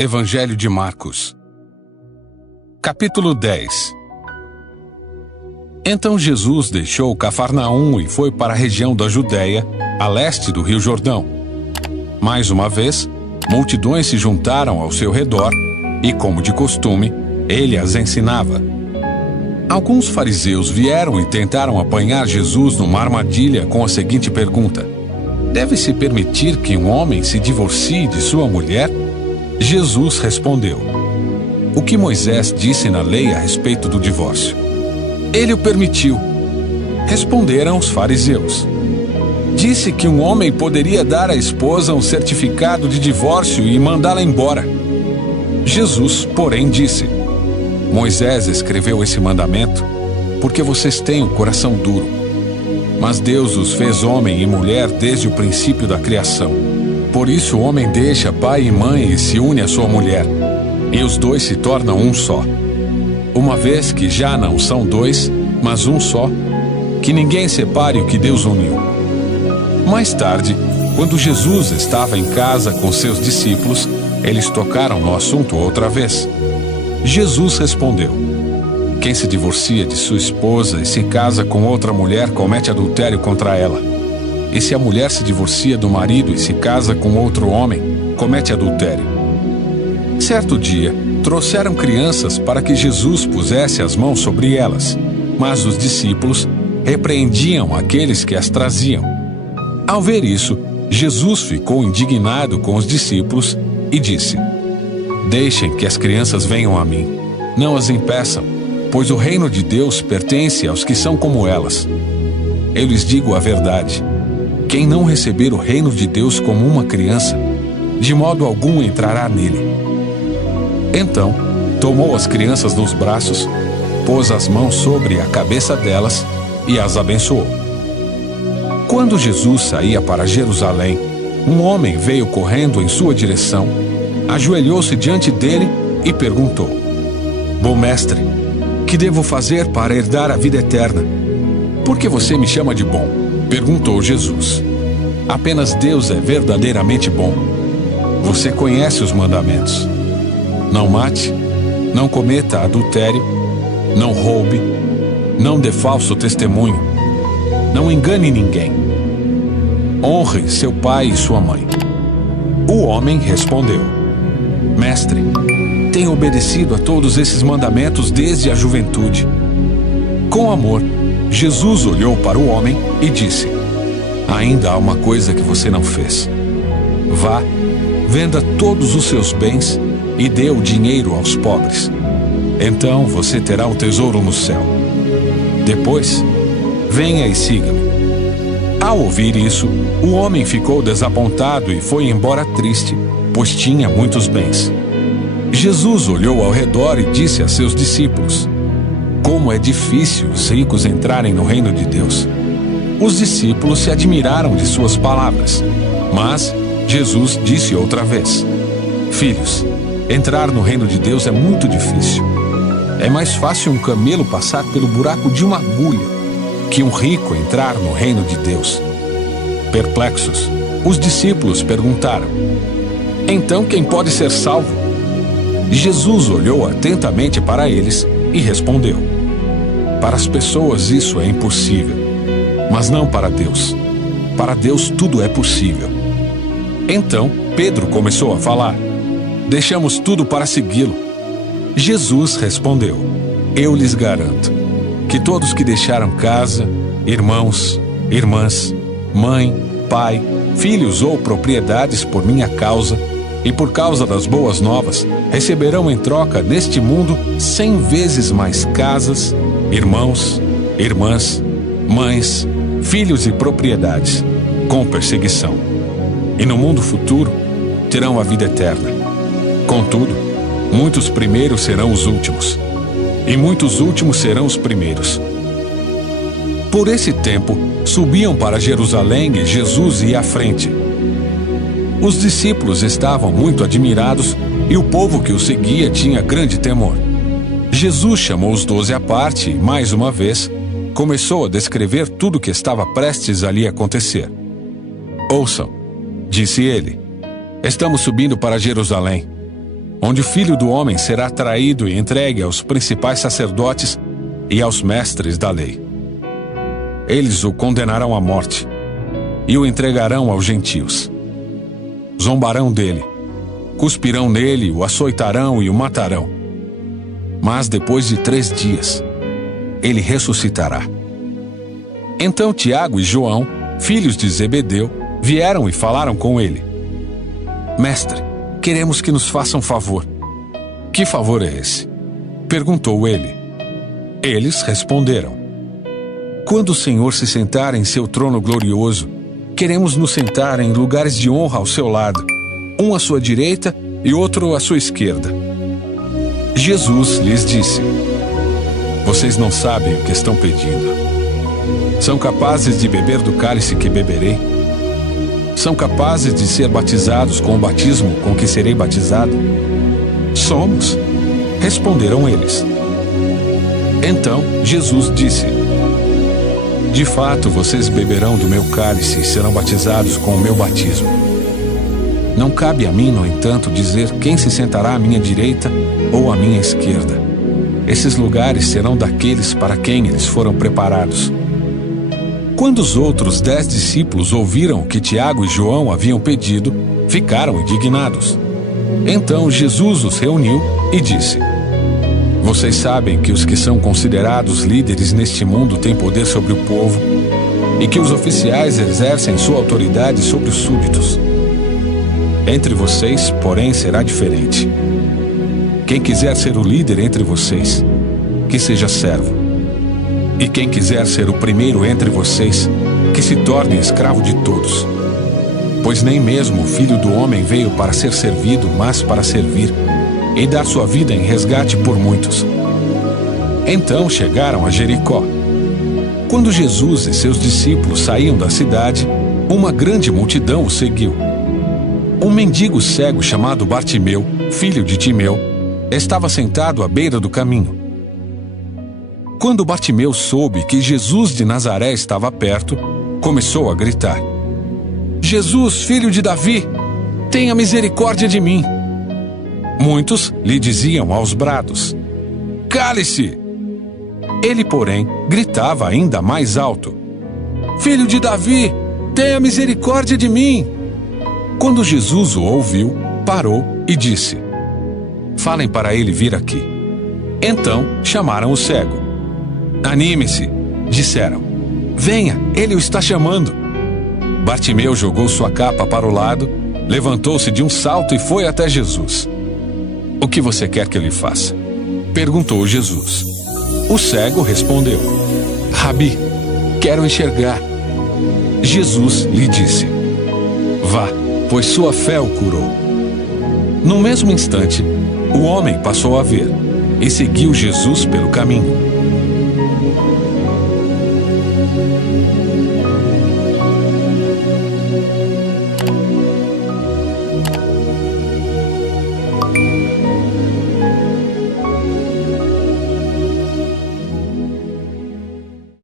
Evangelho de Marcos, capítulo 10. Então Jesus deixou Cafarnaum e foi para a região da Judéia, a leste do Rio Jordão. Mais uma vez, multidões se juntaram ao seu redor e, como de costume, ele as ensinava. Alguns fariseus vieram e tentaram apanhar Jesus numa armadilha com a seguinte pergunta: deve-se permitir que um homem se divorcie de sua mulher? Jesus respondeu: o que Moisés disse na lei a respeito do divórcio? Ele o permitiu. Responderam os fariseus: disse que um homem poderia dar à esposa um certificado de divórcio e mandá-la embora. Jesus, porém, disse: Moisés escreveu esse mandamento porque vocês têm o coração duro. Mas Deus os fez homem e mulher desde o princípio da criação. Por isso o homem deixa pai e mãe e se une à sua mulher, e os dois se tornam um só. Uma vez que já não são dois, mas um só, que ninguém separe o que Deus uniu. Mais tarde, quando Jesus estava em casa com seus discípulos, eles tocaram no assunto outra vez. Jesus respondeu: quem se divorcia de sua esposa e se casa com outra mulher comete adultério contra ela. E se a mulher se divorcia do marido e se casa com outro homem, comete adultério. Certo dia, trouxeram crianças para que Jesus pusesse as mãos sobre elas, mas os discípulos repreendiam aqueles que as traziam. Ao ver isso, Jesus ficou indignado com os discípulos e disse: deixem que as crianças venham a mim, não as impeçam, pois o reino de Deus pertence aos que são como elas. Eu lhes digo a verdade: quem não receber o reino de Deus como uma criança, de modo algum entrará nele. Então, tomou as crianças nos braços, pôs as mãos sobre a cabeça delas e as abençoou. Quando Jesus saía para Jerusalém, um homem veio correndo em sua direção, ajoelhou-se diante dele e perguntou: bom mestre, que devo fazer para herdar a vida eterna? Por que você me chama de bom? Perguntou Jesus. Apenas Deus é verdadeiramente bom. Você conhece os mandamentos: não mate, não cometa adultério, não roube, não dê falso testemunho, não engane ninguém. Honre seu pai e sua mãe. O homem respondeu: mestre, tenho obedecido a todos esses mandamentos desde a juventude. Com amor, Jesus olhou para o homem e disse: ainda há uma coisa que você não fez. Vá, venda todos os seus bens e dê o dinheiro aos pobres. Então você terá um tesouro no céu. Depois, venha e siga-me. Ao ouvir isso, o homem ficou desapontado e foi embora triste, pois tinha muitos bens. Jesus olhou ao redor e disse a seus discípulos: como é difícil os ricos entrarem no reino de Deus. Os discípulos se admiraram de suas palavras, mas Jesus disse outra vez: filhos, entrar no reino de Deus é muito difícil. É mais fácil um camelo passar pelo buraco de uma agulha que um rico entrar no reino de Deus. Perplexos, os discípulos perguntaram: então quem pode ser salvo? Jesus olhou atentamente para eles e respondeu: para as pessoas isso é impossível, mas não para Deus. Para Deus tudo é possível. Então Pedro começou a falar: deixamos tudo para segui-lo. Jesus respondeu: eu lhes garanto que todos que deixaram casa, irmãos, irmãs, mãe, pai, filhos ou propriedades por minha causa e por causa das boas novas, receberão em troca neste mundo 100 vezes mais casas, irmãos, irmãs, mães, filhos e propriedades, com perseguição. E no mundo futuro terão a vida eterna. Contudo, muitos primeiros serão os últimos, e muitos últimos serão os primeiros. Por esse tempo, subiam para Jerusalém e Jesus ia à frente. Os discípulos estavam muito admirados e o povo que o seguia tinha grande temor. Jesus chamou os 12 à parte e, mais uma vez, começou a descrever tudo o que estava prestes ali a acontecer. Ouçam, disse ele, estamos subindo para Jerusalém. onde o Filho do Homem será traído e entregue aos principais sacerdotes e aos mestres da lei. Eles o condenarão à morte e o entregarão aos gentios. Zombarão dele, cuspirão nele, o açoitarão e o matarão. Mas depois de 3 dias, ele ressuscitará. Então Tiago e João, filhos de Zebedeu, vieram e falaram com ele: Mestre, queremos que nos faça um favor. Que favor é esse? Perguntou ele. Eles responderam: Quando o Senhor se sentar em seu trono glorioso, queremos nos sentar em lugares de honra ao seu lado, um à sua direita e outro à sua esquerda. Jesus lhes disse: Vocês não sabem o que estão pedindo. São capazes de beber do cálice que beberei? São capazes de ser batizados com o batismo com que serei batizado? Somos, responderam eles. Então Jesus disse: De fato, vocês beberão do meu cálice e serão batizados com o meu batismo. Não cabe a mim, no entanto, dizer quem se sentará à minha direita ou à minha esquerda. Esses lugares serão daqueles para quem eles foram preparados. Quando os outros 10 discípulos ouviram o que Tiago e João haviam pedido, ficaram indignados. Então Jesus os reuniu e disse: Vocês sabem que os que são considerados líderes neste mundo têm poder sobre o povo e que os oficiais exercem sua autoridade sobre os súditos. Entre vocês, porém, será diferente. Quem quiser ser o líder entre vocês, que seja servo. E quem quiser ser o primeiro entre vocês, que se torne escravo de todos. Pois nem mesmo o Filho do Homem veio para ser servido, mas para servir, e dar sua vida em resgate por muitos. Então chegaram a Jericó. Quando Jesus e seus discípulos saíam da cidade, uma grande multidão o seguiu. Um mendigo cego chamado Bartimeu, filho de Timeu, estava sentado à beira do caminho. Quando Bartimeu soube que Jesus de Nazaré estava perto, começou a gritar: Jesus, filho de Davi, tenha misericórdia de mim. Muitos lhe diziam aos brados: Cale-se! Ele, porém, gritava ainda mais alto: Filho de Davi, tenha misericórdia de mim! Quando Jesus o ouviu, parou e disse: Falem para ele vir aqui. Então chamaram o cego. Anime-se, disseram. Venha, ele o está chamando. Bartimeu jogou sua capa para o lado, levantou-se de um salto e foi até Jesus. O que você quer que eu lhe faça? Perguntou Jesus. O cego respondeu: Rabi, quero enxergar. Jesus lhe disse: Vá, pois sua fé o curou. No mesmo instante, o homem passou a ver e seguiu Jesus pelo caminho.